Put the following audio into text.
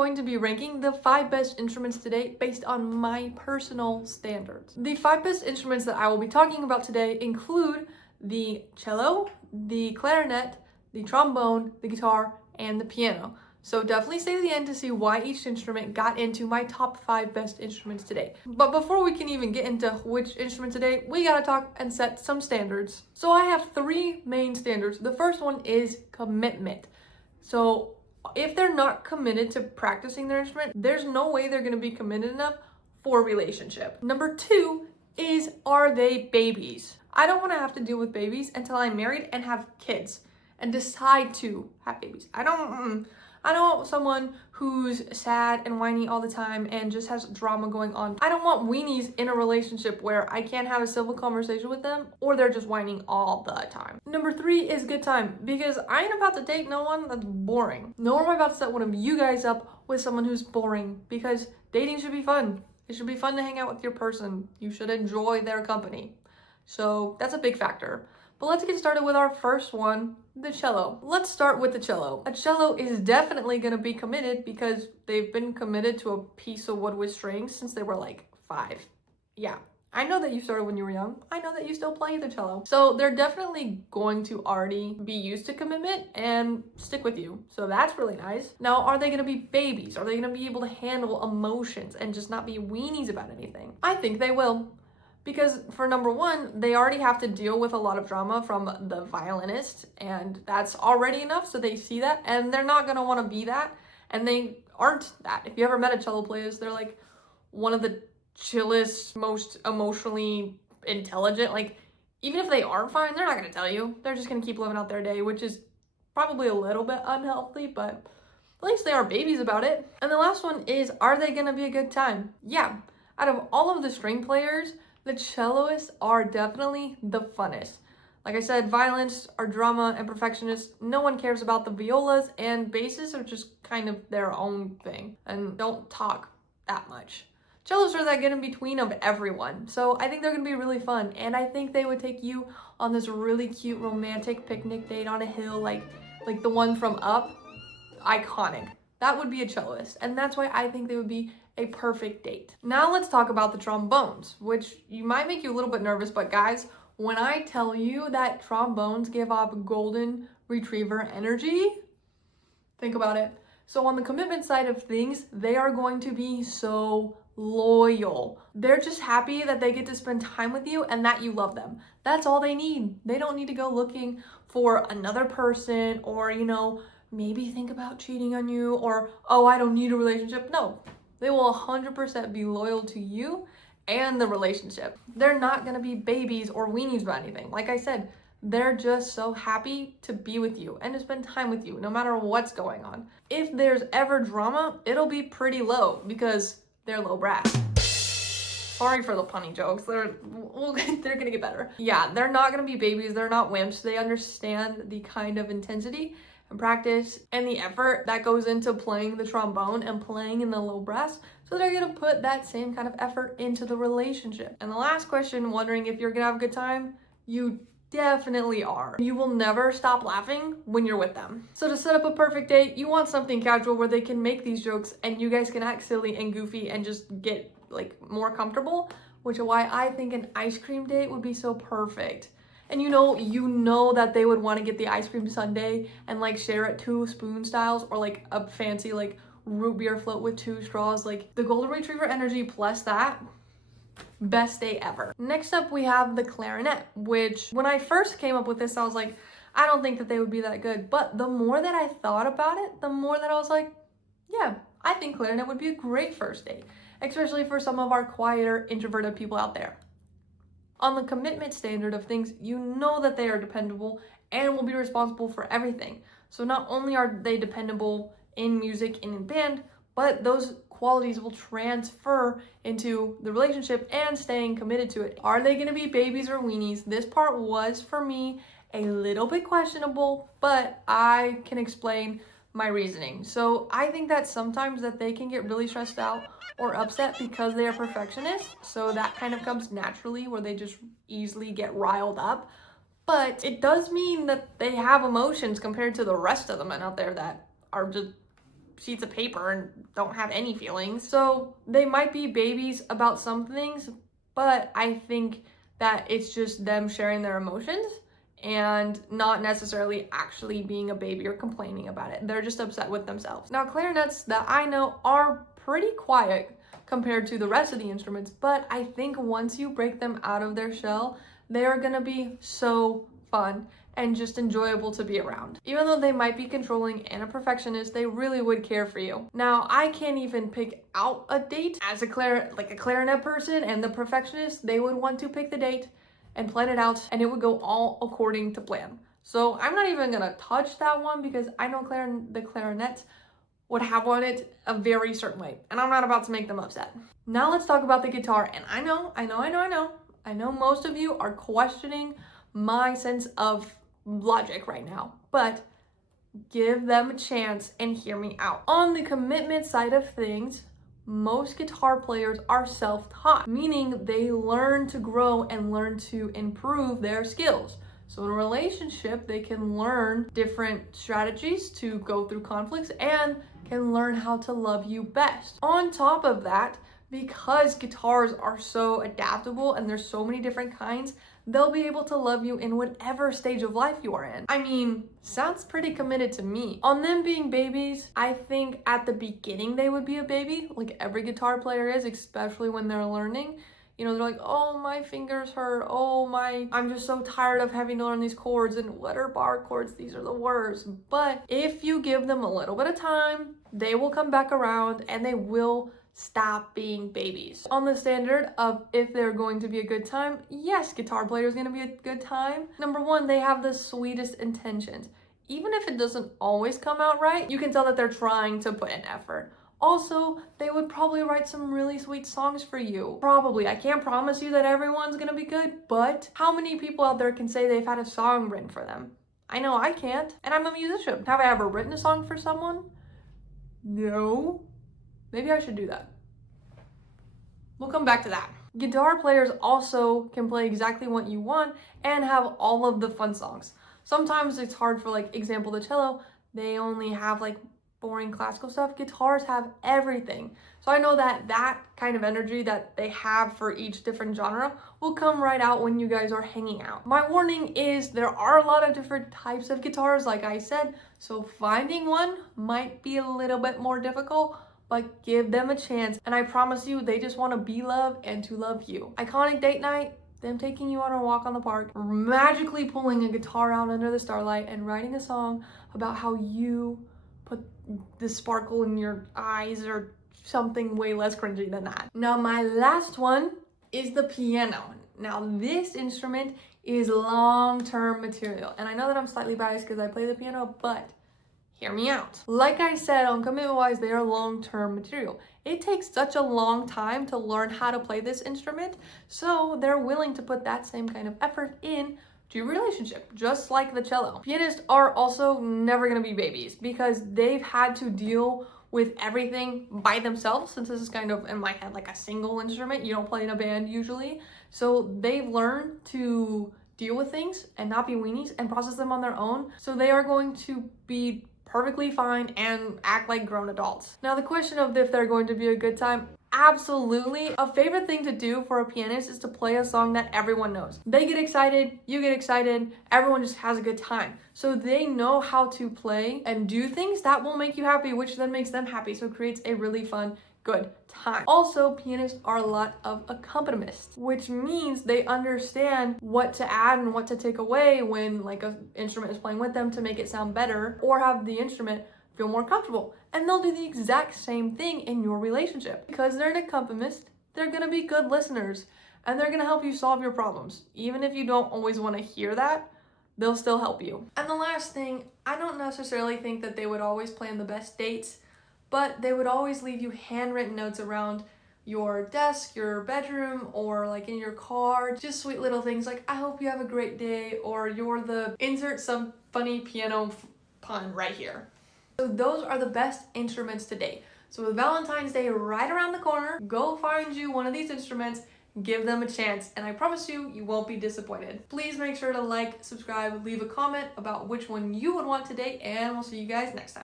going to be ranking the 5 best instruments today based on my personal standards. The 5 best instruments that I will be talking about today include the cello, the clarinet, the trombone, the guitar, and the piano. So definitely stay to the end to see why each instrument got into my top 5 best instruments today. But before we can even get into which instrument today, we gotta talk and set some standards. So I have 3 main standards. The first one is commitment. So if they're not committed to practicing their instrument, there's no way they're gonna be committed enough for a relationship. Number 2 is, are they babies? I don't wanna have to deal with babies until I'm married and have kids and decide to have babies. I don't want someone who's sad and whiny all the time and just has drama going on. I don't want weenies in a relationship where I can't have a civil conversation with them or they're just whining all the time. Number 3 is good time, because I ain't about to date no one that's boring. Nor am I about to set one of you guys up with someone who's boring, because dating should be fun. It should be fun to hang out with your person. You should enjoy their company. So that's a big factor. But let's get started with our first one, the cello. Let's start with the cello. A cello is definitely going to be committed because they've been committed to a piece of wood with strings since they were like 5. Yeah, I know that you started when you were young. I know that you still play the cello. So they're definitely going to already be used to commitment and stick with you. So that's really nice. Now, are they going to be babies? Are they going to be able to handle emotions and just not be weenies about anything? I think they will. Because for number 1, they already have to deal with a lot of drama from the violinist, and that's already enough, so they see that, and they're not going to want to be that, and they aren't that. If you ever met a cello player, they're like one of the chillest, most emotionally intelligent. Like, even if they aren't fine, they're not going to tell you. They're just going to keep living out their day, which is probably a little bit unhealthy, but at least they are babies about it. And the last one is, are they going to be a good time? Yeah. Out of all of the string players, the celloists are definitely the funnest. Like I said, violinists are drama and perfectionists. No one cares about the violas, and basses are just kind of their own thing and don't talk that much. Cellos are that get in between of everyone. So I think they're gonna be really fun, and I think they would take you on this really cute romantic picnic date on a hill like the one from Up. Iconic. That would be a celloist, and that's why I think they would be a perfect date. Now let's talk about the trombones, which you might make you a little bit nervous, but guys, when I tell you that trombones give off golden retriever energy, think about it. So on the commitment side of things, they are going to be so loyal. They're just happy that they get to spend time with you and that you love them. That's all they need. They don't need to go looking for another person or, maybe think about cheating on you or, oh, I don't need a relationship. No. They will 100% be loyal to you and the relationship. They're not going to be babies or weenies about anything. Like I said, they're just so happy to be with you and to spend time with you, no matter what's going on. If there's ever drama, it'll be pretty low because they're low brass. Sorry for the punny jokes. They're going to get better. Yeah, they're not going to be babies. They're not wimps. They understand the kind of intensity and practice and the effort that goes into playing the trombone and playing in the low brass, so they're gonna put that same kind of effort into the relationship. And the last question, wondering if you're gonna have a good time, you definitely are. You will never stop laughing when you're with them. So to set up a perfect date, you want something casual where they can make these jokes and you guys can act silly and goofy and just get more comfortable, which is why I think an ice cream date would be so perfect. And you know that they would want to get the ice cream sundae and share it 2 spoon styles, or a fancy root beer float with 2 straws. The golden retriever energy plus that, best day ever. Next up we have the clarinet, which when I first came up with this, I was like, I don't think that they would be that good. But the more that I thought about it, the more that I was like, yeah, I think clarinet would be a great first date, especially for some of our quieter, introverted people out there. On the commitment standard of things, you know that they are dependable and will be responsible for everything. So not only are they dependable in music and in band, but those qualities will transfer into the relationship and staying committed to it. Are they going to be babies or weenies? This part was, for me, a little bit questionable, but I can explain my reasoning. So I think that sometimes that they can get really stressed out or upset because they are perfectionists. So that kind of comes naturally, where they just easily get riled up. But it does mean that they have emotions compared to the rest of the men out there that are just sheets of paper and don't have any feelings. So they might be babies about some things, but I think that it's just them sharing their emotions and not necessarily actually being a baby or complaining about it. They're just upset with themselves. Now, clarinets that I know are pretty quiet compared to the rest of the instruments, but I think once you break them out of their shell, they are gonna be so fun and just enjoyable to be around. Even though they might be controlling and a perfectionist, they really would care for you. Now, I can't even pick out a date. As a clarinet person and the perfectionist, they would want to pick the date and plan it out, and it would go all according to plan. So I'm not even gonna touch that one because I know the clarinet would have on it a very certain way, and I'm not about to make them upset. Now let's talk about the guitar, and I know most of you are questioning my sense of logic right now, but give them a chance and hear me out. On the commitment side of things, most guitar players are self-taught, meaning they learn to grow and learn to improve their skills. So in a relationship, they can learn different strategies to go through conflicts and can learn how to love you best. On top of that, because guitars are so adaptable and there's so many different kinds, they'll be able to love you in whatever stage of life you are in. I mean, sounds pretty committed to me. On them being babies, I think at the beginning they would be a baby, like every guitar player is, especially when they're learning. You know, they're like, oh, my fingers hurt. Oh, I'm just so tired of having to learn these chords, and what are bar chords? These are the worst. But if you give them a little bit of time, they will come back around and they will stop being babies. On the standard of if they're going to be a good time, yes, guitar player is going to be a good time. Number one, they have the sweetest intentions. Even if it doesn't always come out right, you can tell that they're trying to put in effort. Also, they would probably write some really sweet songs for you. Probably. I can't promise you that everyone's gonna be good, but how many people out there can say they've had a song written for them? I know I can't, and I'm a musician. Have I ever written a song for someone? No. Maybe I should do that. We'll come back to that. Guitar players also can play exactly what you want and have all of the fun songs. Sometimes it's hard for, like, example, the cello, they only have like boring classical stuff. Guitars have everything. So I know that that kind of energy that they have for each different genre will come right out when you guys are hanging out. My warning is there are a lot of different types of guitars, like I said, so finding one might be a little bit more difficult, but give them a chance, and I promise you they just want to be loved and to love you. Iconic date night, them taking you on a walk on the park, magically pulling a guitar out under the starlight and writing a song about how you put the sparkle in your eyes or something way less cringy than that. Now my last one is the piano. Now this instrument is long-term material, and I know that I'm slightly biased because I play the piano, but hear me out. Like I said, on Commitment Wise, they are long-term material. It takes such a long time to learn how to play this instrument, so they're willing to put that same kind of effort in to your relationship, just like the cello. Pianists are also never gonna be babies because they've had to deal with everything by themselves, since this is kind of, in my head, like a single instrument. You don't play in a band usually. So they've learned to deal with things and not be weenies and process them on their own. So they are going to be perfectly fine and act like grown adults. Now the question of if they're going to be a good time, absolutely. A favorite thing to do for a pianist is to play a song that everyone knows. They get excited, you get excited, everyone just has a good time. So they know how to play and do things that will make you happy, which then makes them happy. So it creates a really fun, good time. Also, pianists are a lot of accompanists, which means they understand what to add and what to take away when like an instrument is playing with them to make it sound better or have the instrument feel more comfortable. And they'll do the exact same thing in your relationship. Because they're an accompanist, they're gonna be good listeners and they're gonna help you solve your problems. Even if you don't always want to hear that, they'll still help you. And the last thing, I don't necessarily think that they would always plan the best dates, but they would always leave you handwritten notes around your desk, your bedroom, or like in your car. Just sweet little things like, I hope you have a great day, or you're the, insert some funny piano pun right here. So those are the best instruments today. So with Valentine's Day right around the corner, go find you one of these instruments, give them a chance, and I promise you, you won't be disappointed. Please make sure to like, subscribe, leave a comment about which one you would want to date, and we'll see you guys next time.